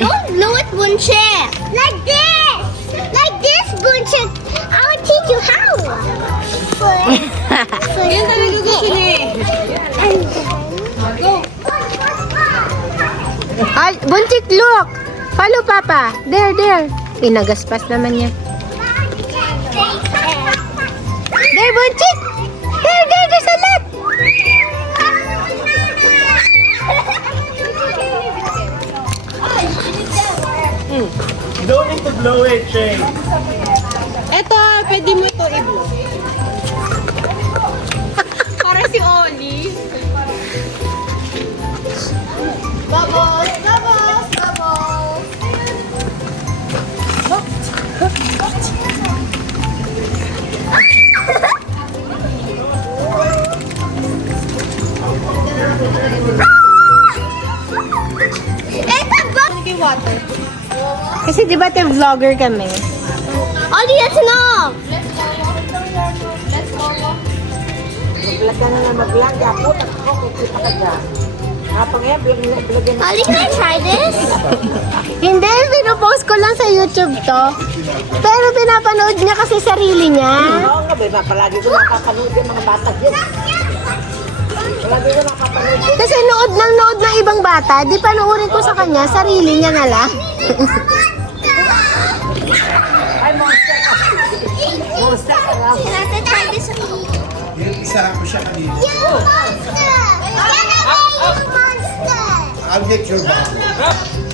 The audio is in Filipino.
Don't blow it, Bunche. Like this. Like this, Bunche. I'll teach you how. Yan talaga gusto niya eh. Go. Ay, Bunchik, look! Follow Papa. There, there. Pinagaspas naman niya. There, Bunchik! There, there, there's a lot! You don't need to blow it, Shay. Eto, pwede mo ito i-blow. Para si Oli. Bubbles, bubbles, bubbles. It's a bubble. Sige, water. Kasi di ba vlogger kami? Oli, that's enough. Oli, can I try this? Hindi, pinupost ko lang sa YouTube to. Pero pinapanood niya kasi sarili niya. Oo nga ba, palagi ko nakapanood yung mga bata yun. Palagi ko nakapanood yun. Kasi nood ng ibang bata, di panoorin ko sa kanya, sarili niya na lang. Ay, monster ka. Monster ka lang. You have to try this. Yung isa ko siya kanina. You monster! Get away, you monster! I'll get your bottle.